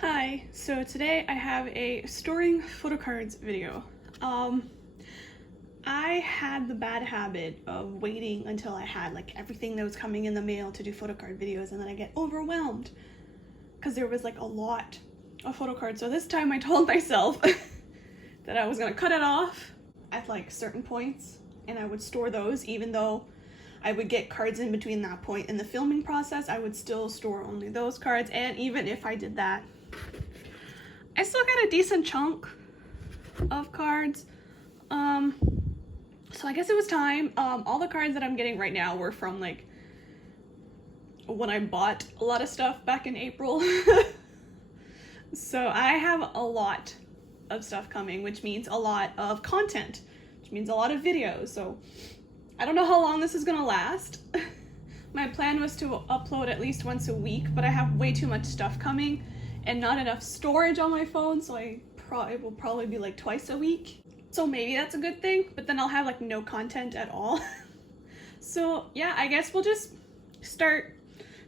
Hi, so today I have a storing photocards video. I had the bad habit of waiting until I had like everything that was coming in the mail to do photocard videos, and then I get overwhelmed because there was like a lot of photocards. So this time I told myself that I was gonna cut it off at like certain points and I would store those. Even though I would get cards in between that point in the filming process, I would still store only those cards. And even if I did that, I still got a decent chunk of cards. So I guess it was time. All the cards that I'm getting right now were from like when I bought a lot of stuff back in April. So I have a lot of stuff coming, which means a lot of content, which means a lot of videos. So I don't know how long this is gonna last. My plan was to upload at least once a week, but I have way too much stuff coming and not enough storage on my phone, so it will probably be like twice a week. So maybe that's a good thing, but then I'll have like no content at all. So yeah, I guess we'll just start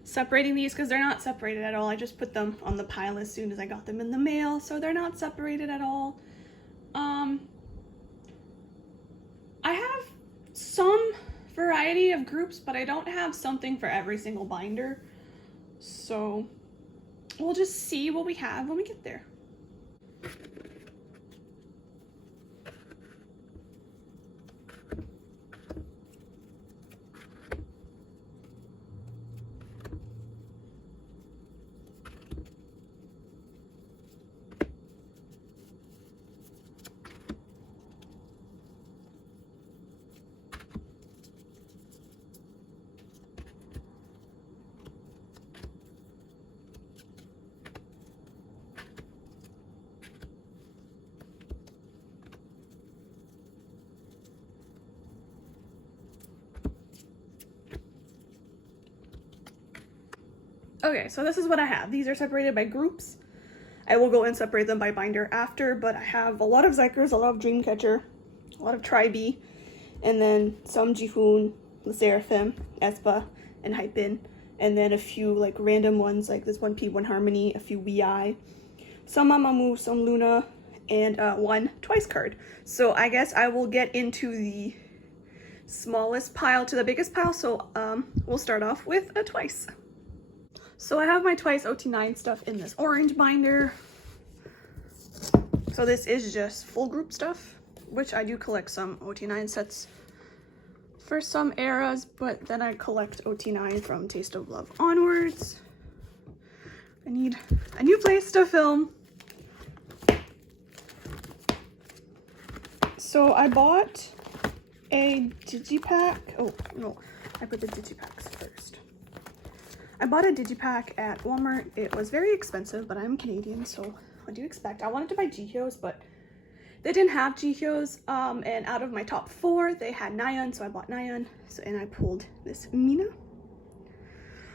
separating these because they're not separated at all. I just put them on the pile as soon as I got them in the mail, so they're not separated at all. I have some variety of groups, but I don't have something for every single binder. So we'll just see what we have when we get there. Okay, so this is what I have. These are separated by groups. I will go and separate them by binder after, but I have a lot of xikers, a lot of dreamcatcher, a lot of tribe, and then some jihoon, the sserafim, aespa, and enhypen, and then a few like random ones like this one P1 harmony, a few vi, some mamamoo, some loona, and one twice card. So I guess I will get into the smallest pile to the biggest pile. So we'll start off with a twice. So I have my twice OT9 stuff in this orange binder. So this is just full group stuff, which I do collect some OT9 sets for some eras, but then I collect OT9 from Taste of Love onwards. I need a new place to film. So I bought a digipack. Oh no, I put the digipacks first. I bought a digipack at Walmart. It was very expensive, but I'm Canadian, so what do you expect? I wanted to buy jihyos, but they didn't have jihyos, and out of my top 4, they had nyan, so I bought nyan. So, and I pulled this mina.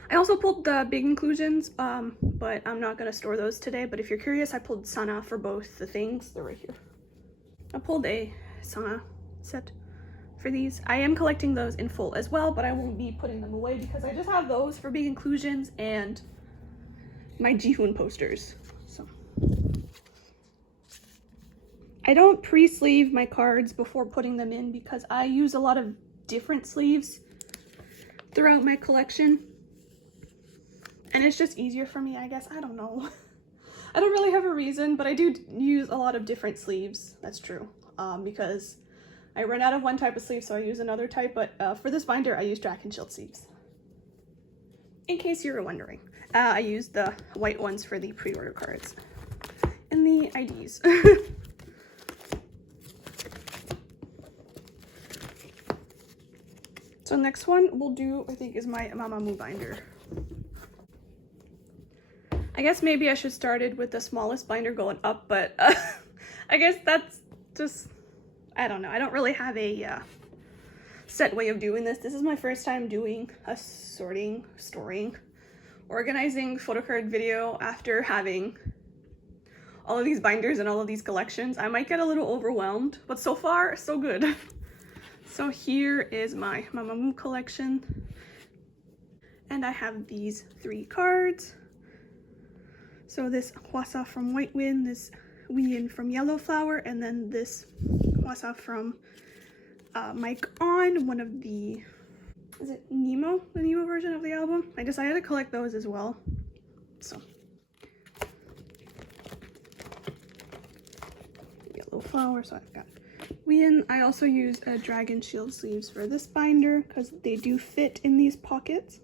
I also pulled the big inclusions, but I'm not gonna store those today. But if you're curious, I pulled sana for both the things. They're right here. I pulled a sana set for these. I am collecting those in full as well, but I won't be putting them away because I just have those for big inclusions and my jihoon posters. So I don't pre-sleeve my cards before putting them in because I use a lot of different sleeves throughout my collection, and it's just easier for me, I guess. I don't know. I don't really have a reason, but I do use a lot of different sleeves. That's true, because I ran out of one type of sleeve, so I use another type, but for this binder, I use track and shield sleeves. In case you were wondering, I used the white ones for the pre-order cards and the IDs. So next one we'll do, I think, is my mamamoo binder. I guess maybe I should started with the smallest binder going up, but I guess that's just, I don't know. I don't really have a set way of doing this. This is my first time doing a sorting, storing, organizing photocard video after having all of these binders and all of these collections. I might get a little overwhelmed, but so far, so good. So here is my mamamoo collection, and I have these 3 cards. So this hwasa from White Wind, this Weein from Yellow Flower, and then this hwasa from Mic On, one of the, is it Nemo? The Nemo version of the album? I decided to collect those as well. So Yellow Flower, so I've got Weein. I also use a Dragon Shield sleeves for this binder because they do fit in these pockets.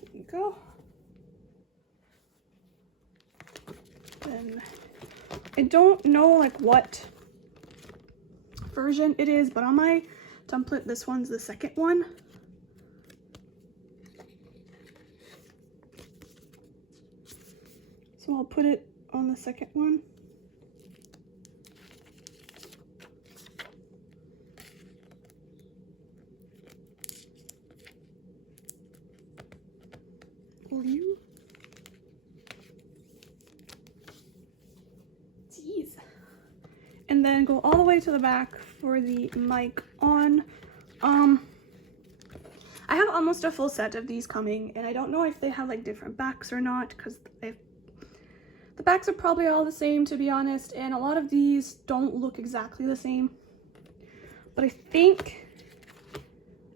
There you go. Then I don't know like what version it is, but on my template this one's the second one. So I'll put it on the second one. Will you? Jeez. And then go all the way to the back for the Mic On. I have almost a full set of these coming, and I don't know if they have like different backs or not, because the backs are probably all the same, to be honest, and a lot of these don't look exactly the same. But I think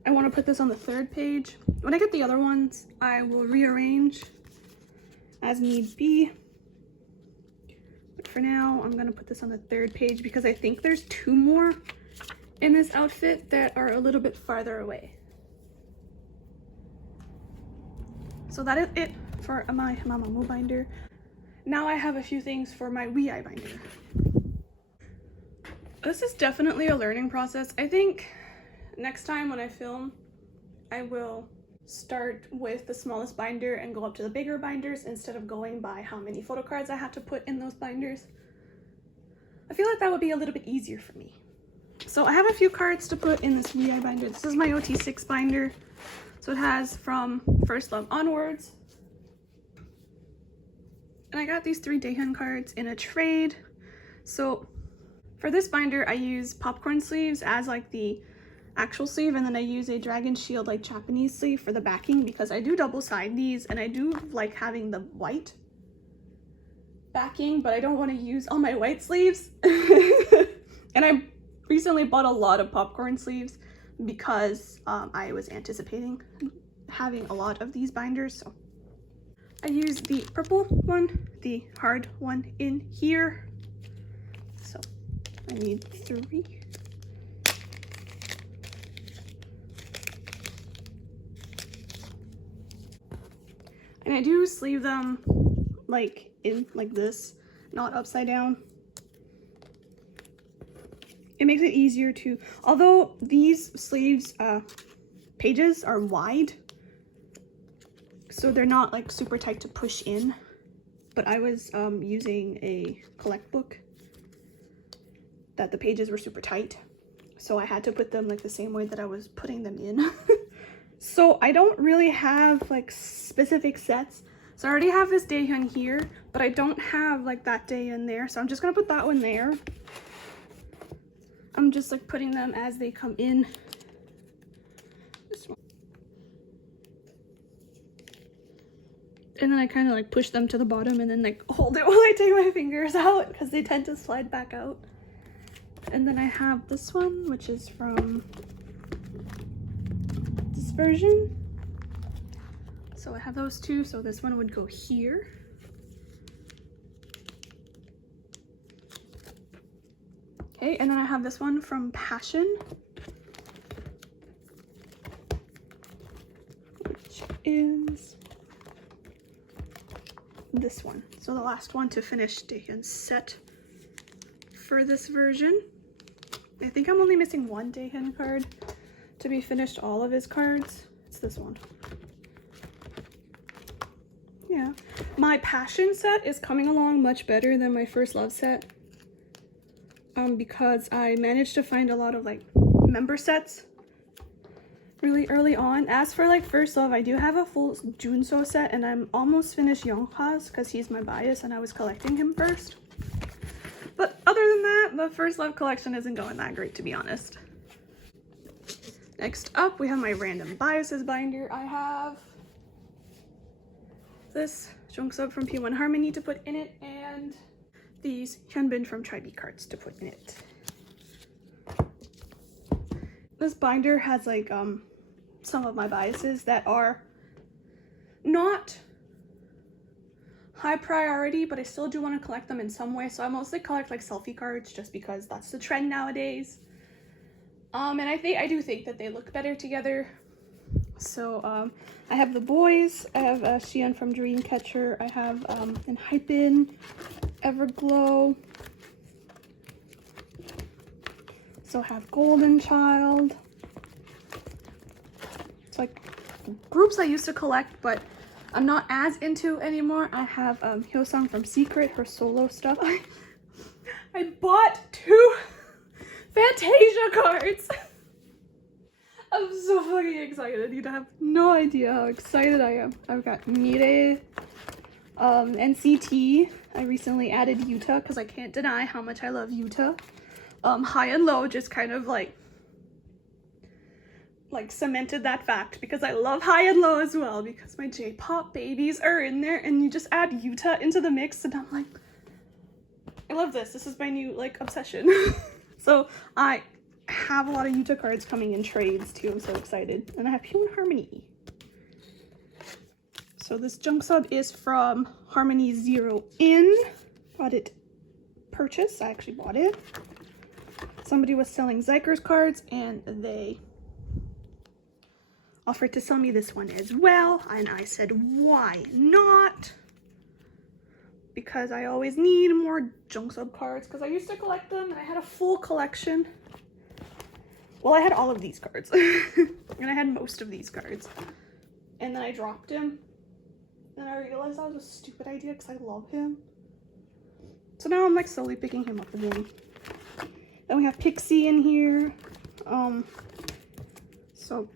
I want to put this on the third page. When I get the other ones, I will rearrange as need be. But for now, I'm going to put this on the third page because I think there's two more in this outfit that are a little bit farther away. So that is it for my mamamoo binder. Now I have a few things for my Wii binder. This is definitely a learning process. I think next time when I film, I will start with the smallest binder and go up to the bigger binders instead of going by how many photo cards I have to put in those binders. I feel like that would be a little bit easier for me. So I have a few cards to put in this Wii binder. This is my OT6 binder. So it has from First Love onwards. And I got these 3 Daehyun cards in a trade. So for this binder, I use popcorn sleeves as like the actual sleeve, and then I use a Dragon Shield like Japanese sleeve for the backing because I do double side these and I do like having the white backing, but I don't want to use all my white sleeves. And I recently bought a lot of popcorn sleeves because I was anticipating having a lot of these binders. So I use the purple one, the hard one in here. So I need 3. And I do sleeve them like in like this, not upside down. It makes it easier to, although these sleeves pages are wide, so they're not like super tight to push in, but I was using a collect book that the pages were super tight, so I had to put them like the same way that I was putting them in. So I don't really have like specific sets. So I already have this Daehyun here, but I don't have like that Daehyun there, so I'm just gonna put that one there. I'm just like putting them as they come in. This one. And then I kind of like push them to the bottom and then like hold it while I take my fingers out because they tend to slide back out. And then I have this one, which is from this version. So I have those two, so this one would go here. Okay, and then I have this one from Passion, which is this one. So the last one to finish Daehyun's set for this version. I think I'm only missing one Daehyun card to be finished all of his cards. It's this one. Yeah. My Passion set is coming along much better than my First Love set. Because I managed to find a lot of like member sets really early on. As for like First Love, I do have a full Junso set and I'm almost finished Youngha's because he's my bias and I was collecting him first. But other than that, the First Love collection isn't going that great, to be honest. Next up, we have my random biases binder. I have this Jungsub from P1 Harmony to put in it, and these Hyunbin from Tribe cards to put in it. This binder has like some of my biases that are not high priority, but I still do want to collect them in some way. So I mostly collect like selfie cards just because that's the trend nowadays. And I do think that they look better together. So I have the boyz, I have Xian from Dreamcatcher, I have enhypen, Everglow. So I have Golden Child. It's like groups I used to collect, but I'm not as into anymore. I have Hyosang from Secret, her solo stuff. I bought 2 Fantasia cards. I'm so fucking excited. You have no idea how excited I am. I've got Mire, NCT. I recently added Yuta because I can't deny how much I love Yuta. High and Low just kind of like cemented that fact because I love High and Low as well because my J-pop babies are in there, and you just add Yuta into the mix and I'm like, I love this. This is my new like obsession. So I have a lot of Yuta cards coming in trades too. I'm so excited. And I have P1 Harmony. So this Jungsub is from Harmony Zero In. Got it purchased. I actually bought it. Somebody was selling xikers cards and they offered to sell me this one as well. And I said, why not? Because I always need more Jungsub cards because I used to collect them and I had a full collection. Well, I had all of these cards and I had most of these cards. And then I dropped him and I realized that was a stupid idea because I love him. So now I'm like slowly picking him up again. Then we have Pixie in here. So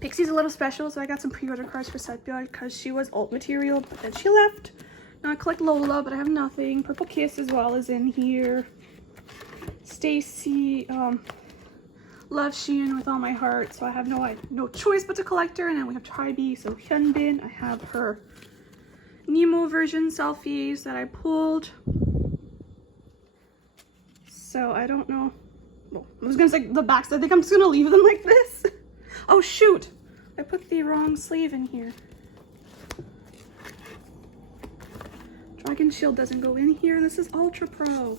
Pixie's a little special, so I got some pre-order cards for Setbyeol because she was alt material, but then she left. Now I collect Lola, but I have nothing. Purple Kiss as well is in here. Stacy, love Xian with all my heart, so I have no choice but to collect her. And then we have Tribe, so Hyunbin. I have her Nemo version selfies that I pulled. So I don't know. Well, I was gonna say the backs. I think I'm just gonna leave them like this. Oh shoot! I put the wrong sleeve in here. Dragon Shield doesn't go in here, and this is Ultra Pro.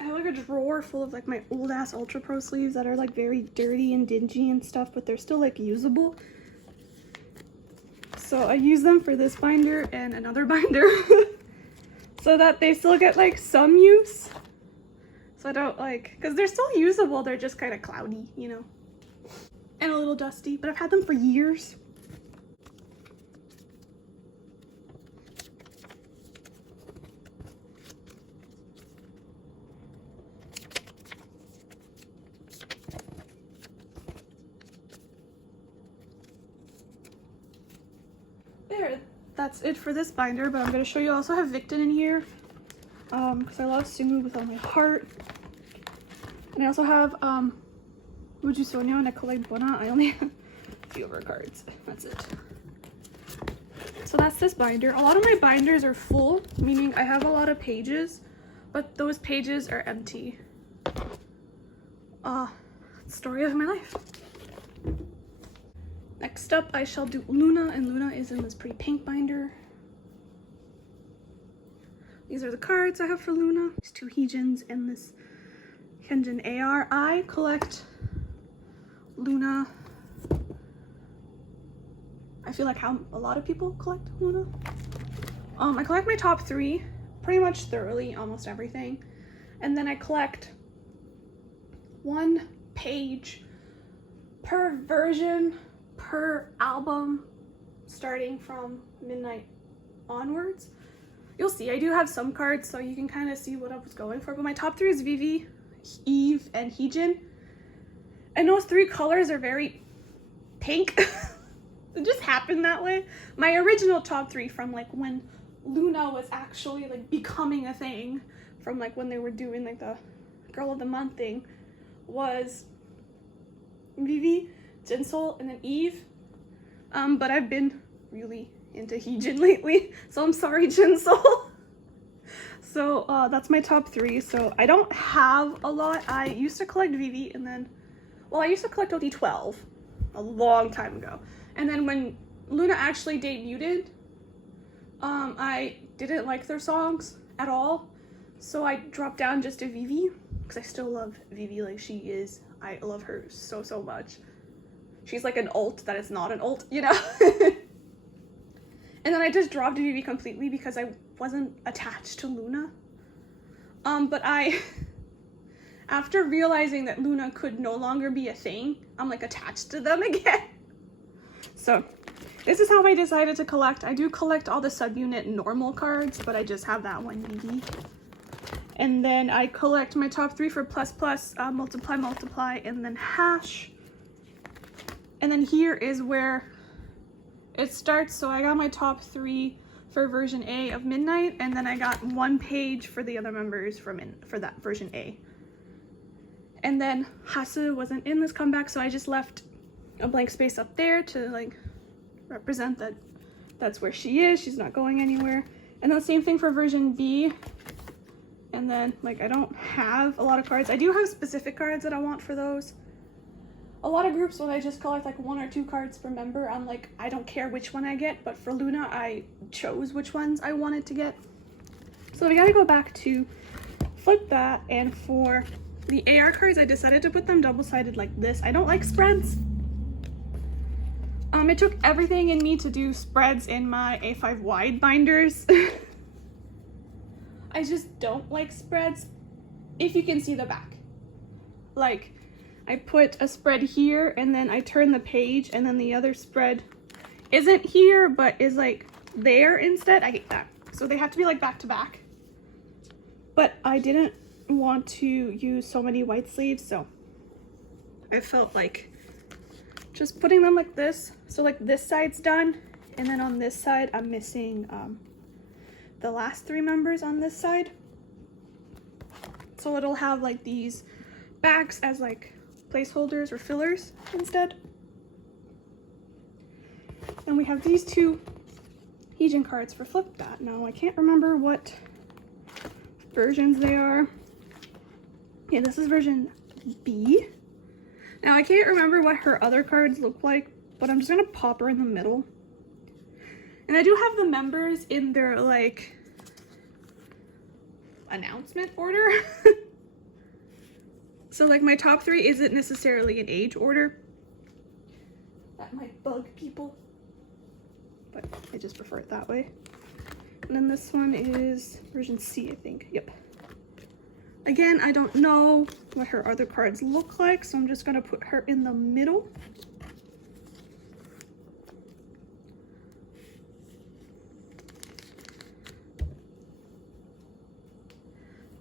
I have like a drawer full of like my old ass Ultra Pro sleeves that are like very dirty and dingy and stuff, but they're still like usable. So I use them for this binder and another binder so that they still get like some use. So I don't like, because they're still usable, they're just kind of cloudy, you know, and a little dusty, but I've had them for years. There, that's it for this binder, but I'm going to show you I also have Victon in here because I love Sumu with all my heart. And I also have Muju Sonyo and Nikolai Bona. I only have a few of her cards. That's it. So that's this binder. A lot of my binders are full, meaning I have a lot of pages, but those pages are empty. Story of my life. Next up, I shall do Loona, and Loona is in this pretty pink binder. These are the cards I have for Loona. These 2 Heejins and this Hyunjin AR. I collect Loona. I feel like how a lot of people collect Loona. I collect my top 3 pretty much thoroughly, almost everything. And then I collect 1 page per version per album starting from Midnight onwards. You'll see I do have some cards so you can kind of see what I was going for, but my top 3 is Vivi, Eve, and Heejin, and those 3 colors are very pink. It just happened that way. My original top 3 from like when Loona was actually like becoming a thing, from like when they were doing like the Girl of the Month thing, was Vivi, Jinsol, and then Eve. But I've been really into Hyunbin lately, so I'm sorry, Jinsol. So that's my top 3. So I don't have a lot. I used to collect Vivi, and then, well, I used to collect OT12 a long time ago. And then when Loona actually debuted, I didn't like their songs at all. So I dropped down just to Vivi, because I still love Vivi like she is. I love her so, so much. She's like an alt that is not an alt, you know? And then I just dropped Vivi completely because I wasn't attached to Loona. But after realizing that Loona could no longer be a thing, I'm like attached to them again. So this is how I decided to collect. I do collect all the subunit normal cards, but I just have that one Vivi. And then I collect my top 3 for plus plus, multiply, and then hash. And then here is where it starts. So I got my top 3 for version A of Midnight, and then I got 1 page for the other members for that version A. And then Hasu wasn't in this comeback, so I just left a blank space up there to like represent that that's where she is. She's not going anywhere. And then same thing for version B. And then like I don't have a lot of cards. I do have specific cards that I want for those. A lot of groups when I just collect like 1 or 2 cards per member, I'm like, I don't care which one I get, but for Loona, I chose which ones I wanted to get. So we gotta go back to flip that, and for the AR cards, I decided to put them double-sided like this. I don't like spreads. It took everything in me to do spreads in my A5 wide binders. I just don't like spreads if you can see the back. Like, I put a spread here and then I turn the page and then the other spread isn't here but is like there instead. I hate that. So they have to be like back to back. But I didn't want to use so many white sleeves, so I felt like just putting them like this. So like this side's done, and then on this side I'm missing the last 3 members on this side. So it'll have like these backs as like placeholders or fillers instead. And we have these 2 Hyunbin cards for flip that. Now I can't remember what versions they are. Yeah, this is version B. Now I can't remember what her other cards look like, but I'm just gonna pop her in the middle. And I do have the members in their like announcement order. So like my top 3 isn't necessarily in age order. That might bug people, but I just prefer it that way. And then this one is version C, I think. Yep. Again, I don't know what her other cards look like, so I'm just gonna put her in the middle.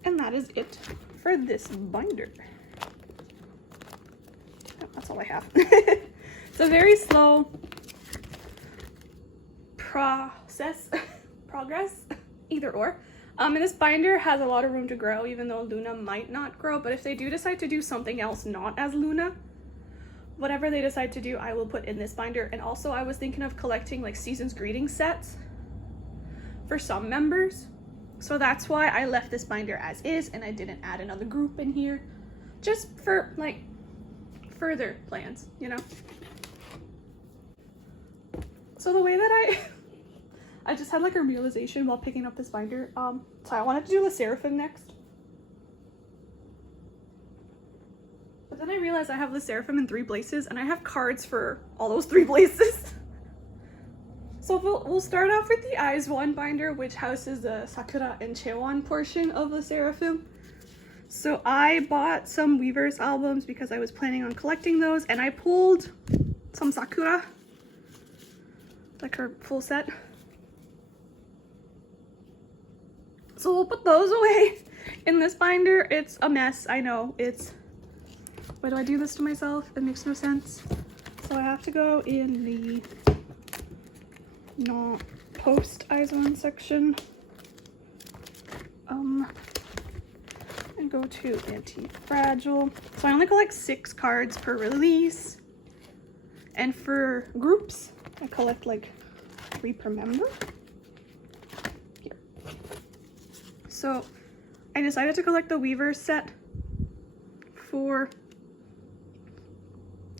And that is it for this binder. Oh, that's all I have. It's a very slow progress, either or. And this binder has a lot of room to grow, even though Loona might not grow. But if they do decide to do something else not as Loona, whatever they decide to do, I will put in this binder. And also I was thinking of collecting like season's greeting sets for some members. So that's why I left this binder as is and I didn't add another group in here. Just for like further plans, you know? So the way that I just had like a realization while picking up this binder. So I wanted to do the sserafim next. But then I realized I have the sserafim in 3 places and I have cards for all those 3 places. So we'll start off with the Eyes 1 binder, which houses the Sakura and Cheon portion of the sserafim. So I bought some Weavers albums because I was planning on collecting those, and I pulled some Sakura, like her full set. So we'll put those away in this binder. It's a mess, I know. Why do I do this to myself? It makes no sense. So I have to go in the not post Eyes 1 section. and go to Anti-Fragile. So I only collect 6 cards per release. And for groups, I collect like 3 per member. Here. So I decided to collect the Weaver set for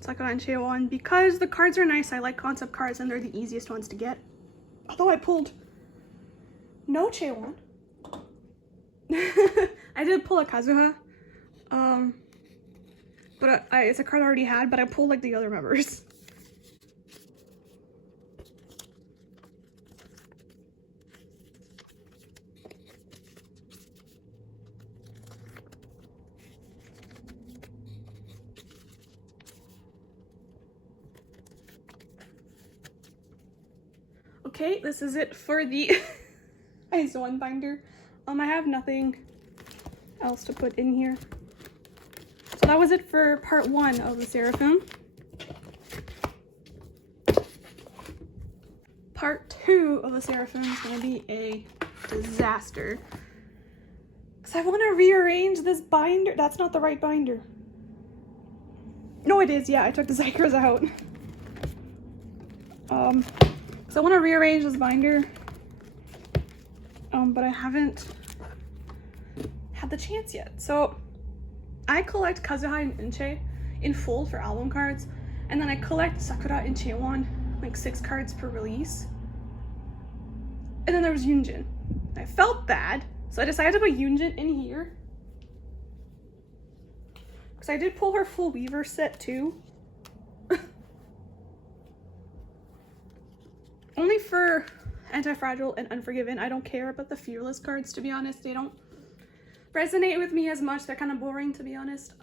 Sakura and Cheon because the cards are nice. I like concept cards and they're the easiest ones to get. Although I pulled no Cheon. I did pull a Kazuha. But it's a card I already had, but I pulled like the other members. Okay, this is it for the Aizuan binder. I have nothing else to put in here. So that was it for part 1 of the Sserafim. Part 2 of the Sserafim is going to be a disaster. Because I want to rearrange this binder. That's not the right binder. No, it is. Yeah, I took the xikers out. So I want to rearrange this binder. But I haven't had the chance yet. So I collect Kazuha and Inche in full for album cards, and then I collect Sakura and Cheon, like 6 cards per release. And then there was Yunjin. I felt bad, so I decided to put Yunjin in here. Because I did pull her full Weaver set too. Only for Anti-Fragile and Unforgiven. I don't care about the Fearless cards, to be honest. They don't resonate with me as much. They're kind of boring, to be honest.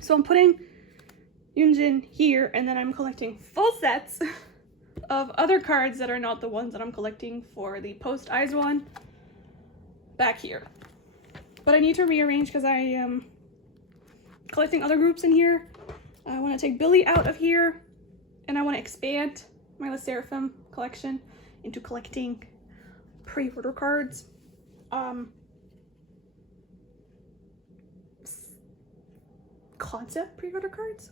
So I'm putting Yunjin here, and then I'm collecting full sets of other cards that are not the ones that I'm collecting for the post Aizuan back here. But I need to rearrange because I am collecting other groups in here. I want to take Billy out of here, and I want to expand my Sserafim collection into collecting pre-order cards. Concept pre-order cards.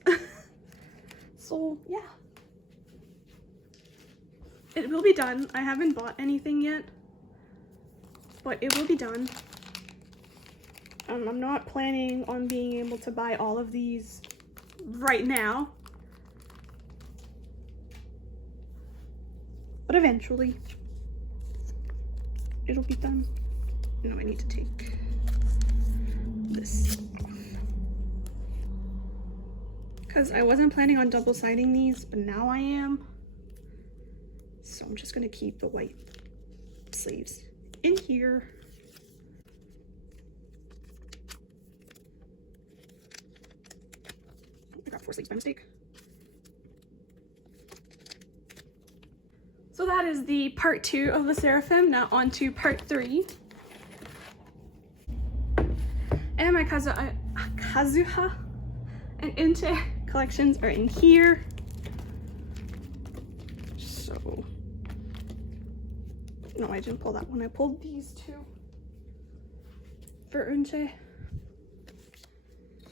So yeah, it will be done. I haven't bought anything yet, but it will be done. I'm not planning on being able to buy all of these right now, but eventually it'll be done. No, I need to take this off because I wasn't planning on double siding these, but now I am. So I'm just gonna keep the white sleeves in here. I got 4 sleeves by mistake. So that is the part 2 of the Sserafim. Now on to part 3. And my Kazuha and Inche collections are in here. So, no, I didn't pull that one. I pulled these 2 for Inche.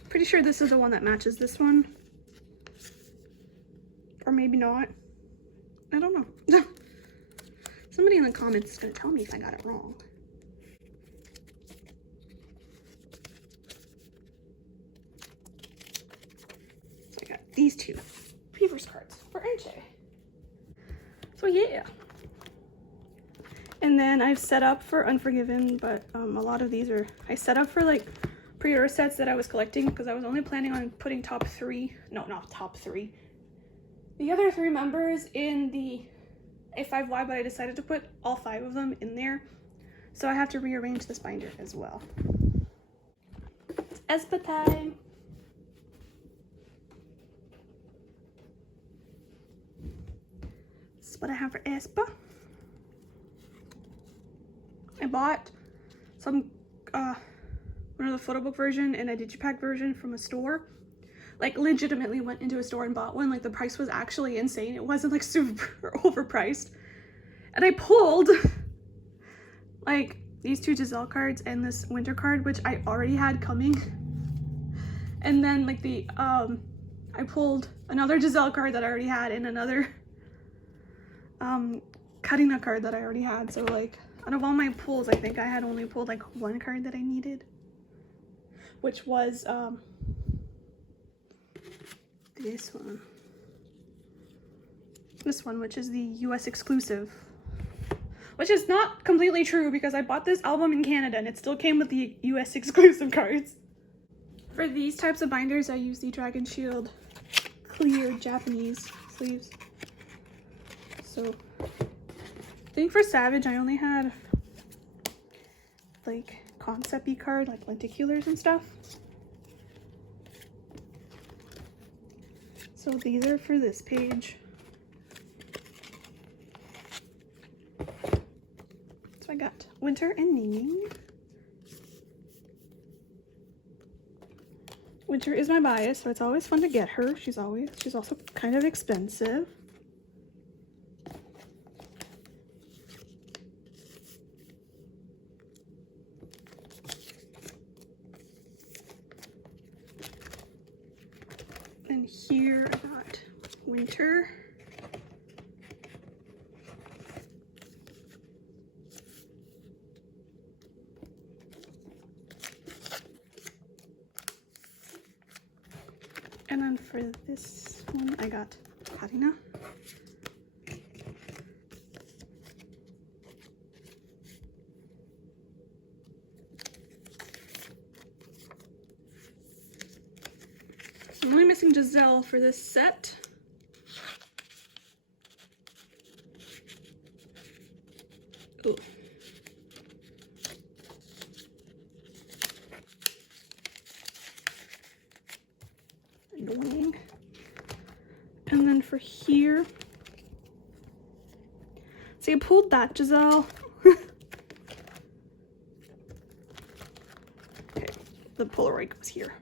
Pretty sure this is the one that matches this one. Or maybe not. I don't know. Somebody in the comments is going to tell me if I got it wrong. So I got these 2 previous cards for Inche. So yeah. And then I've set up for Unforgiven, but a lot of these are, I set up for like pre-order sets that I was collecting because I was only planning on putting top 3, no, not top 3. The other 3 members in the A5Y, but I decided to put all 5 of them in there. So I have to rearrange this binder as well. It's aespa time. This is what I have for aespa. I bought some, one of the photo book version and a digipack version from a store. Like legitimately went into a store and bought one. Like the price was actually insane. It wasn't like super overpriced. And I pulled like these two Giselle cards and this winter card, which I already had coming. And then like the I pulled another Giselle card that I already had and another Karina card that I already had. So like out of all my pulls, I think I had only pulled like one card that I needed, which was this one. This one, which is the US exclusive. Which is not completely true because I bought this album in Canada and it still came with the US exclusive cards. For these types of binders, I use the Dragon Shield clear Japanese sleeves. So I think for Savage, I only had like concept-y card, like lenticulars and stuff. So these are for this page. So I got Winter and Ning. Winter is my bias, so it's always fun to get her. She's also kind of expensive. And here I got Winter. And then for this one, I got Karina. I'm only missing Giselle for this set. Ooh. Annoying. And then for here, see, I pulled that Giselle. Okay, the Polaroid goes here.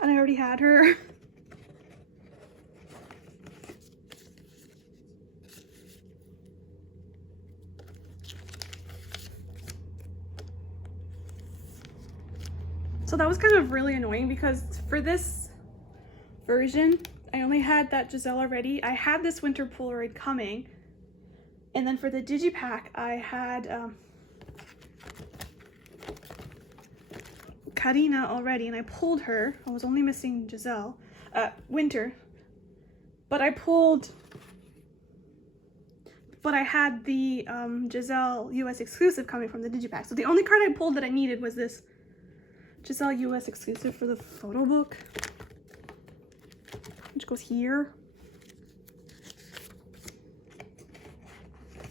And I already had her. So that was kind of really annoying because for this version, I only had that Giselle already. I had this winter Polaroid coming. And then for the digipack, I had Karina already, and I pulled her. I was only missing Giselle, Winter. But I had the Giselle US exclusive coming from the digipack. So the only card I pulled that I needed was this Giselle US exclusive for the photo book, which goes here.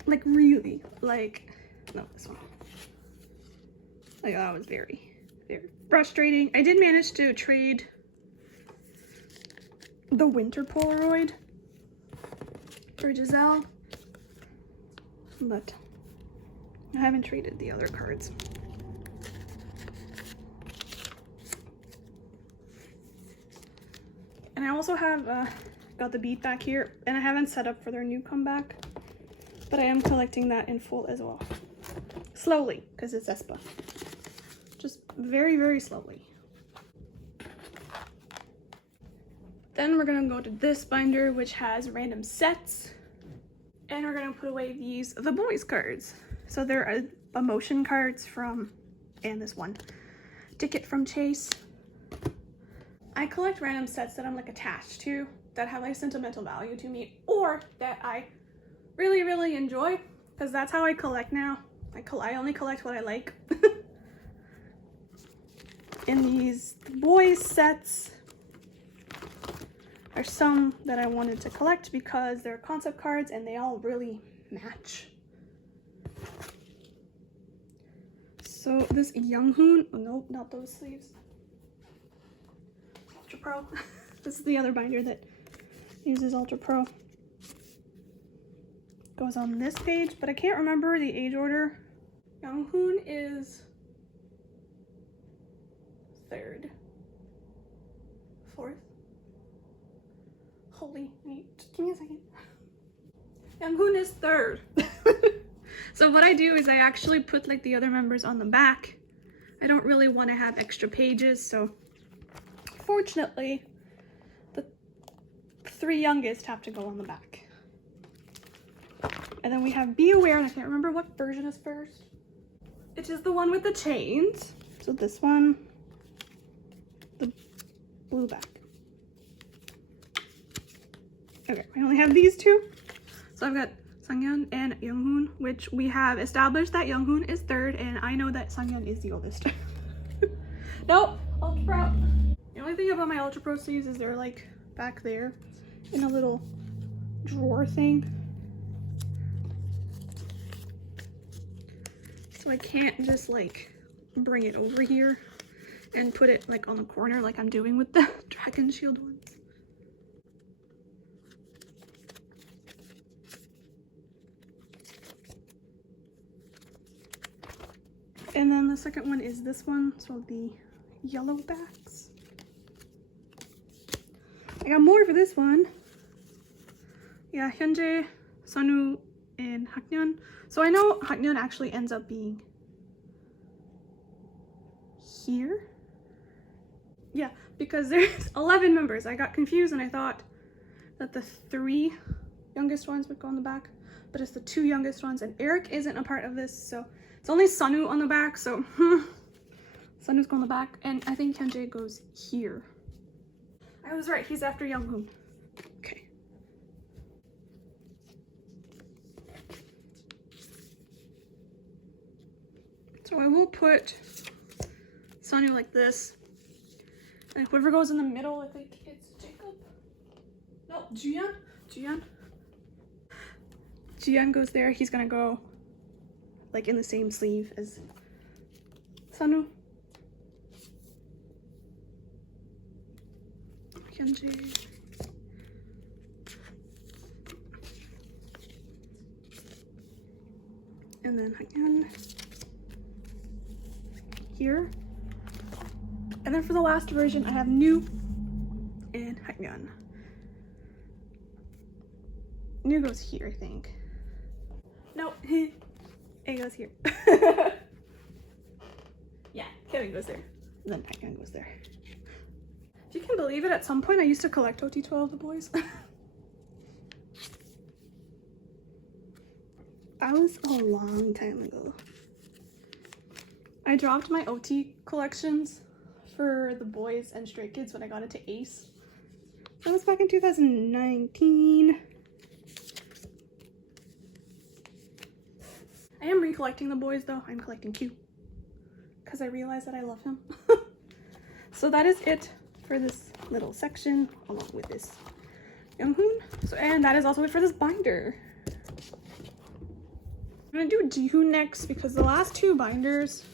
Like really, like, no, this one. Like that was very, very frustrating. I did manage to trade the winter Polaroid for Giselle, but I haven't traded the other cards. And I also have got the beat back here, and I haven't set up for their new comeback, but I am collecting that in full as well. Slowly, because it's aespa. Just very, very slowly. Then we're gonna go to this binder, which has random sets. And we're gonna put away these, the boyz cards. So there are emotion cards from, and this one, Ticket from Chase. I collect random sets that I'm like attached to, that have like sentimental value to me, or that I really, really enjoy, because that's how I collect now. I only collect what I like. And these boyz sets are some that I wanted to collect because they're concept cards and they all really match. So this Jihoon, oh no, not those sleeves. Ultra Pro. This is the other binder that uses Ultra Pro. Goes on this page, but I can't remember the age order. Jihoon is 3rd, 4th. Holy, wait, give me a second. Jihoon is 3rd. So what I do is I actually put like the other members on the back. I don't really want to have extra pages, so fortunately the 3 youngest have to go on the back. And then we have Be Aware, and I can't remember what version is first. It is the one with the chains. So this one, the blue back. Okay, I only have these 2. So I've got Sangyeon and Younghoon, which we have established that Younghoon is 3rd, and I know that Sangyeon is the oldest. Nope, Ultra Pro. The only thing about my Ultra Pro sleeves is they're like back there in a little drawer thing. So I can't just like bring it over here and put it like on the corner like I'm doing with the Dragon Shield ones. And then the second one is this one, so the yellow backs. I got more for this one. Yeah, Hyunjae, Sunwoo, and Haknyeon. So I know Haknyeon actually ends up being here. Yeah, because there's 11 members. I got confused and I thought that the 3 youngest ones would go on the back, but it's the 2 youngest ones, and Eric isn't a part of this, so it's only Sunwoo on the back, so Sunwoo's going on the back, and I think Hyunjae goes here. I was right, he's after Younghoon. Okay. So I will put Sunwoo like this, and whoever goes in the middle, I think it's Jacob. No, Jiyeon. Jiyeon goes there. He's gonna go like in the same sleeve as Sunwoo. Hyunjae. And then Haknyeon here. And then for the last version, I have New and Haknyeon. New goes here, I think. No, it goes here. Yeah, Kevin goes there. And then Haknyeon goes there. If you can believe it, at some point I used to collect OT12 of the boys. That was a long time ago. I dropped my OT collections for the boys and Stray Kids when I got into Ace. That was back in 2019. I am recollecting the boys though. I'm collecting Q because I realized that I love him. So that is it for this little section along with this Younghoon. So, and that is also it for this binder. I'm gonna do jihoon next because the last 2 binders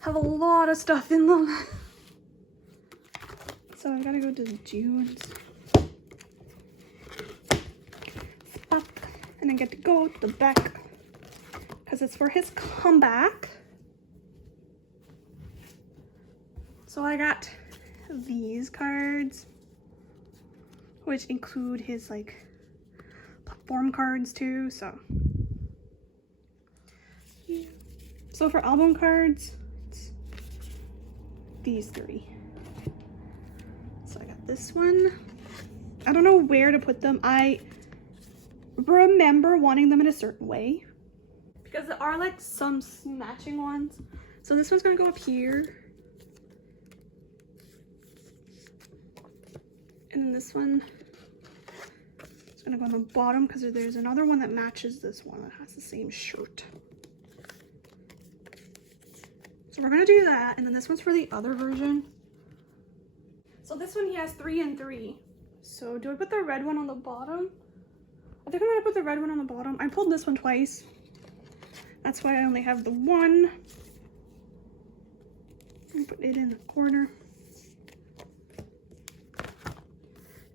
have a lot of stuff in them. So I gotta go to the jihoons. And I get to go to the back because it's for his comeback. So I got these cards, which include his like platform cards too. So for album cards, it's these 3. So I got this one. I don't know where to put them. I remember wanting them in a certain way because there are like some matching ones. So this one's gonna go up here. And then this one is gonna go on the bottom because there's another one that matches this one that has the same shirt. So we're gonna do that, and then this one's for the other version. So this one he has 3 and 3. So do I put the red one on the bottom? I think I'm gonna put the red one on the bottom. I pulled this one twice. That's why I only have the one. And put it in the corner.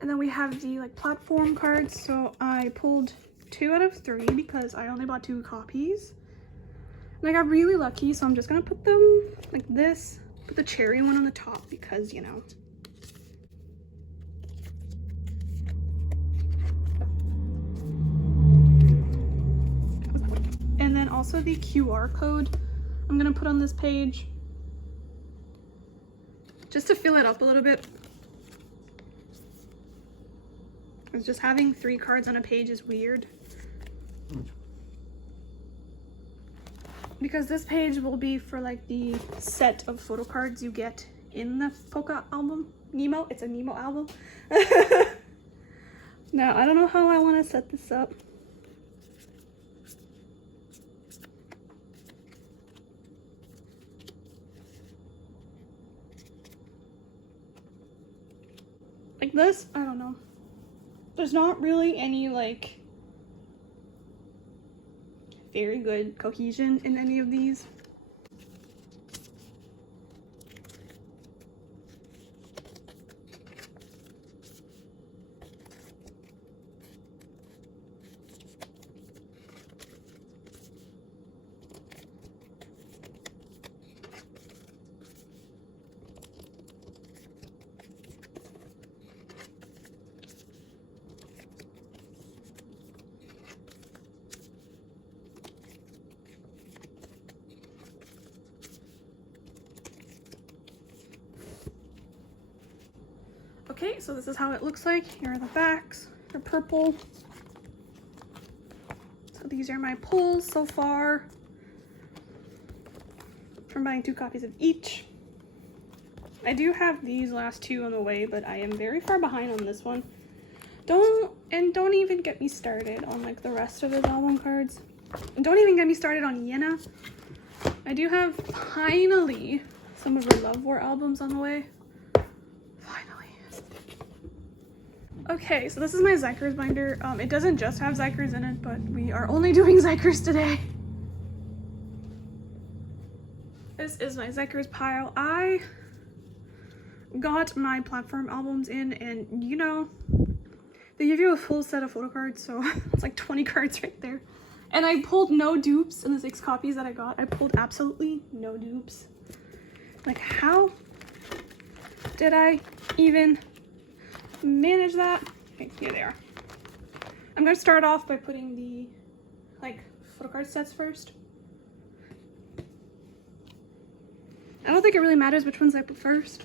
And then we have the like platform cards. So I pulled 2 out of 3 because I only bought 2 copies. And I got really lucky, so I'm just gonna put them like this. Put the cherry one on the top because, you know. And also the QR code I'm gonna put on this page, just to fill it up a little bit. It's just having 3 cards on a page is weird. Because this page will be for like the set of photo cards you get in the Polka album. Nemo, it's a Nemo album. Now, I don't know how I want to set this up. Like this, I don't know. There's not really any like very good cohesion in any of these. Okay, so this is how it looks like. Here are the backs. They're purple. So these are my pulls so far from buying 2 copies of each. I do have these last 2 on the way, but I am very far behind on this one. Don't even get me started on like the rest of his album cards. And don't even get me started on Yena. I do have finally some of her Love War albums on the way. Okay, so this is my xikers binder. It doesn't just have xikers in it, but we are only doing xikers today. This is my xikers pile. I got my platform albums in, and you know, they give you a full set of photo cards, so it's like 20 cards right there. And I pulled no dupes in the 6 copies that I got. I pulled absolutely no dupes. Like, how did I even manage that? Okay, here they are. I'm gonna start off by putting the like photo card sets first. I don't think it really matters which ones I put first.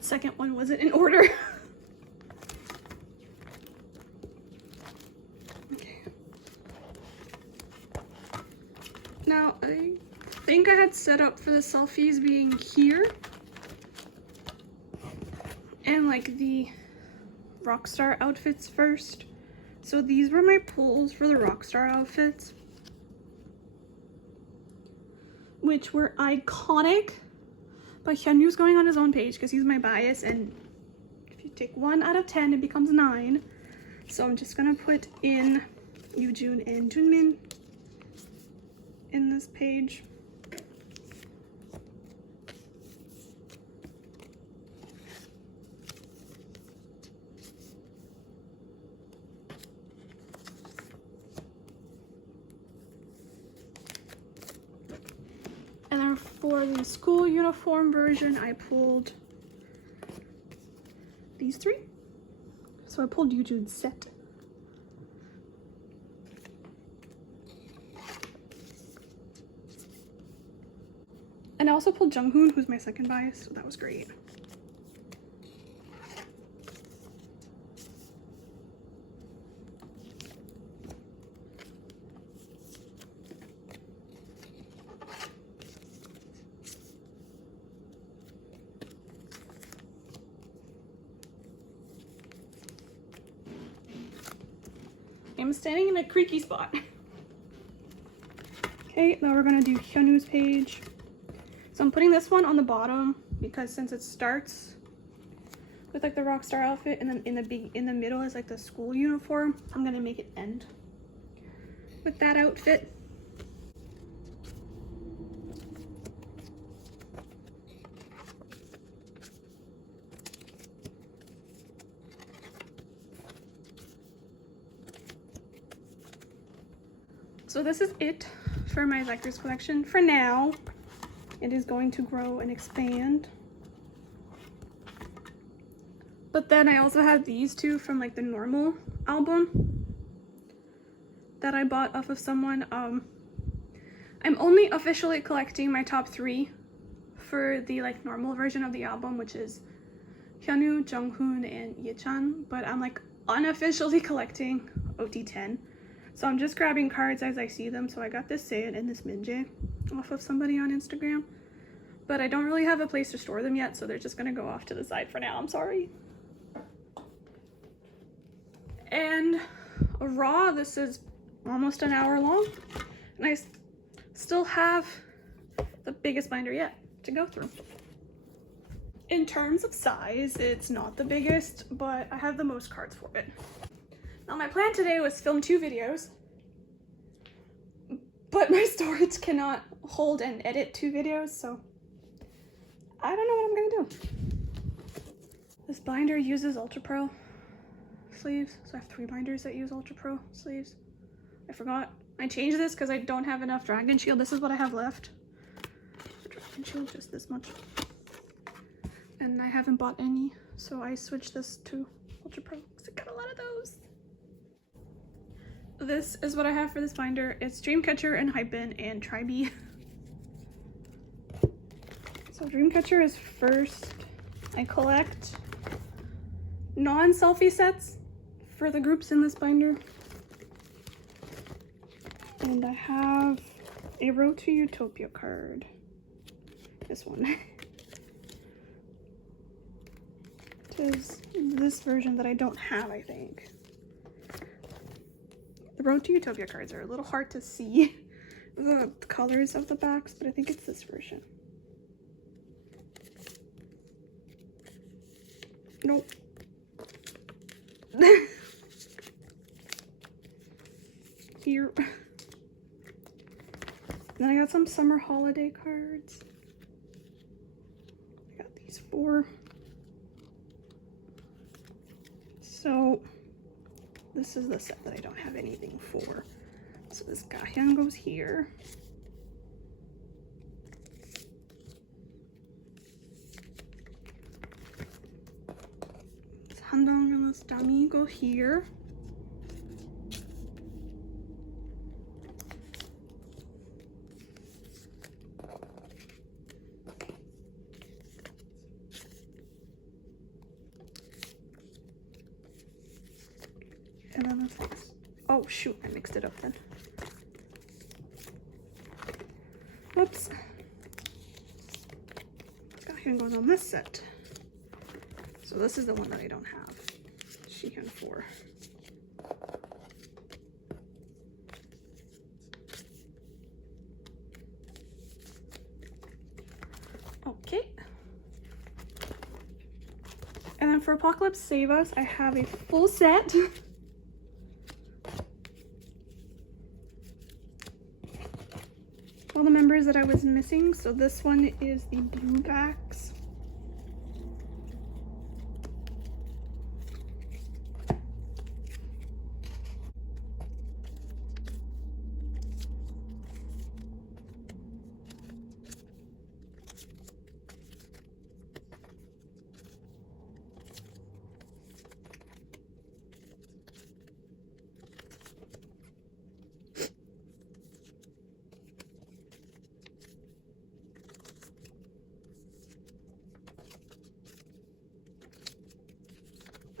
Second one wasn't in order. Okay. Now I think I had set up for the selfies being here and like the rockstar outfits first. So these were my pulls for the rockstar outfits, which were iconic. But Hyunbin's going on his own page because he's my bias, and if you take 1 out of 10, it becomes 9. So I'm just gonna put in Yujun and Junmin in this page. And then for the school uniform version, I pulled these 3. So I pulled Yujun's set. And I also pulled Jihoon, who's my second bias, so that was great. I'm standing in a creaky spot. Okay, now we're gonna do Hyunwoo's page. So I'm putting this one on the bottom because since it starts with like the rock star outfit and then in the middle is like the school uniform, I'm gonna make it end with that outfit. So this is it for my xikers collection for now. It is going to grow and expand. But then I also have these two from like the normal album that I bought off of someone. I'm only officially collecting my top 3 for the like normal version of the album, which is Hyunwoo, Junghoon, and Yechan. But I'm like unofficially collecting OT10. So I'm just grabbing cards as I see them. So I got this Seian and this Minjae off of somebody on Instagram. But I don't really have a place to store them yet, so they're just gonna go off to the side for now. I'm sorry. And raw, this is almost an hour long. And I still have the biggest binder yet to go through. In terms of size, it's not the biggest, but I have the most cards for it. Now my plan today was film 2 videos, but my storage cannot hold and edit 2 videos, so I don't know what I'm gonna do. This binder uses Ultra Pro sleeves, so I have 3 binders that use Ultra Pro sleeves. I forgot. I changed this because I don't have enough Dragon Shield. This is what I have left. Dragon Shield, just this much. And I haven't bought any, so I switched this to Ultra Pro because I got a lot of those. This is what I have for this binder. It's Dreamcatcher, enhypen, and Tribe. So Dreamcatcher is first. I collect non-selfie sets for the groups in this binder. And I have a Road to Utopia card. This one. It is this version that I don't have, I think. The Road to Utopia cards are a little hard to see the colors of the backs, but I think it's this version. Nope. Here. Then I got some summer holiday cards. I got these 4. So this is the set that I don't have anything for. So this Gahyun goes here. This Handong and this Dami go here. And then this, oh shoot, I mixed it up then. Whoops. Gahyun goes on this set. So this is the one that I don't have. Jihoon 4. Okay. And then for Apocalypse Save Us, I have a full set. All the members that I was missing. So this one is the blue backs.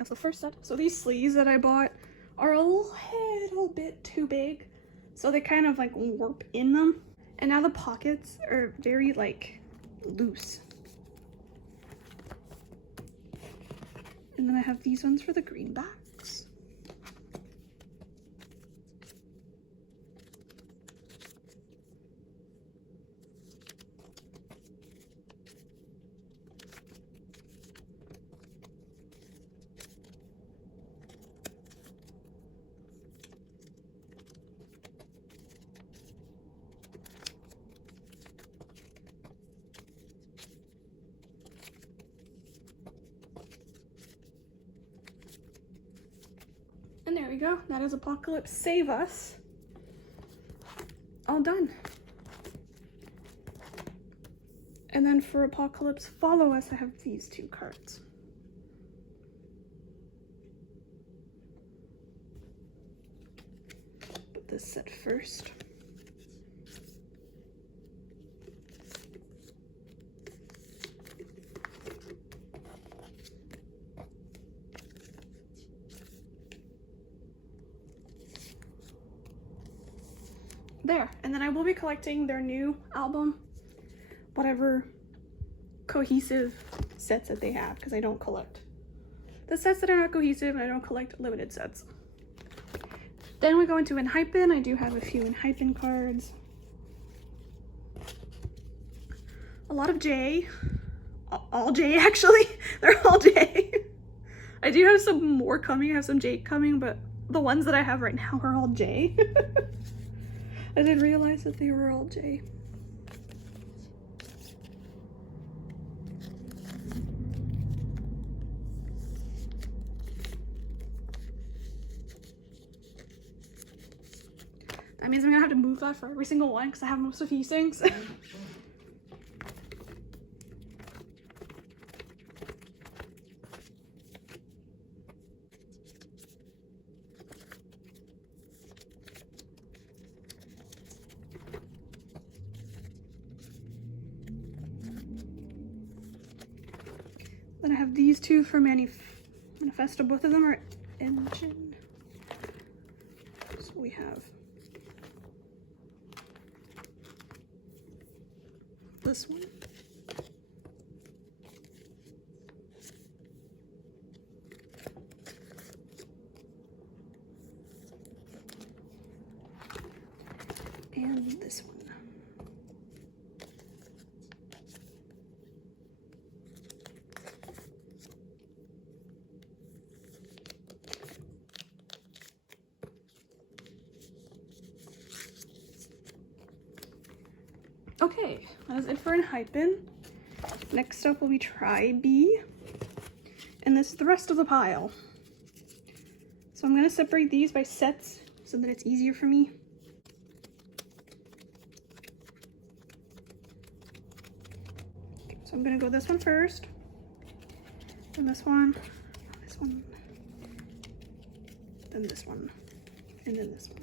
That's the first set. So these sleeves that I bought are a little bit too big, so they kind of like warp in them. And now the pockets are very like loose. And then I have these ones for the greenbacks. And there we go. That is Apocalypse Save Us. All done. And then for Apocalypse Follow Us, I have these two cards. Put this set first. There, and then I will be collecting their new album, whatever cohesive sets that they have, because I don't collect the sets that are not cohesive, and I don't collect limited sets. Then we go into enhypen. I do have a few enhypen cards. A lot of J. All J, actually. They're all J. I do have some more coming. I have some J coming, but the ones that I have right now are all J. I didn't realize that they were all J. That means I'm gonna have to move that for every single one because I have most of these things. Then I have these two for Manifesto. Both of them are engine. So we have this one. And this one. Okay, that is it for enhypen. Next up will be Tri-B, and this is the rest of the pile. So I'm going to separate these by sets so that it's easier for me. Okay, so I'm going to go this one first, then this one, then this one, and then this one.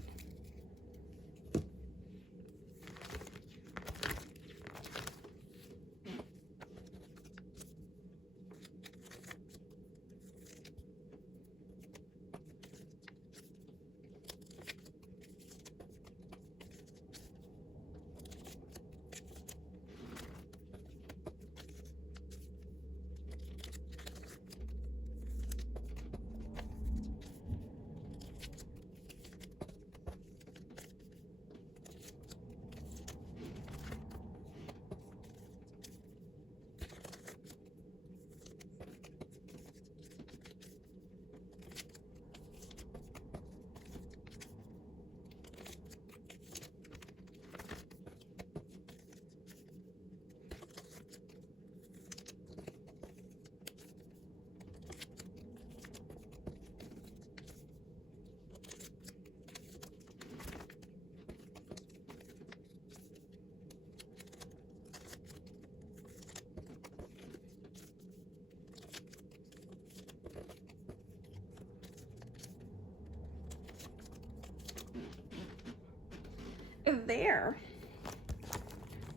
There.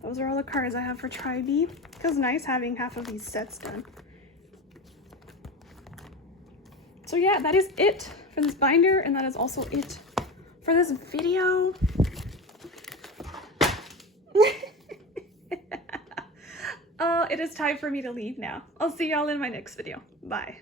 Those are all the cards I have for Tri-B. Feels nice having half of these sets done. So yeah, that is it for this binder, and that is also it for this video. It is time for me to leave now. I'll see y'all in my next video. Bye.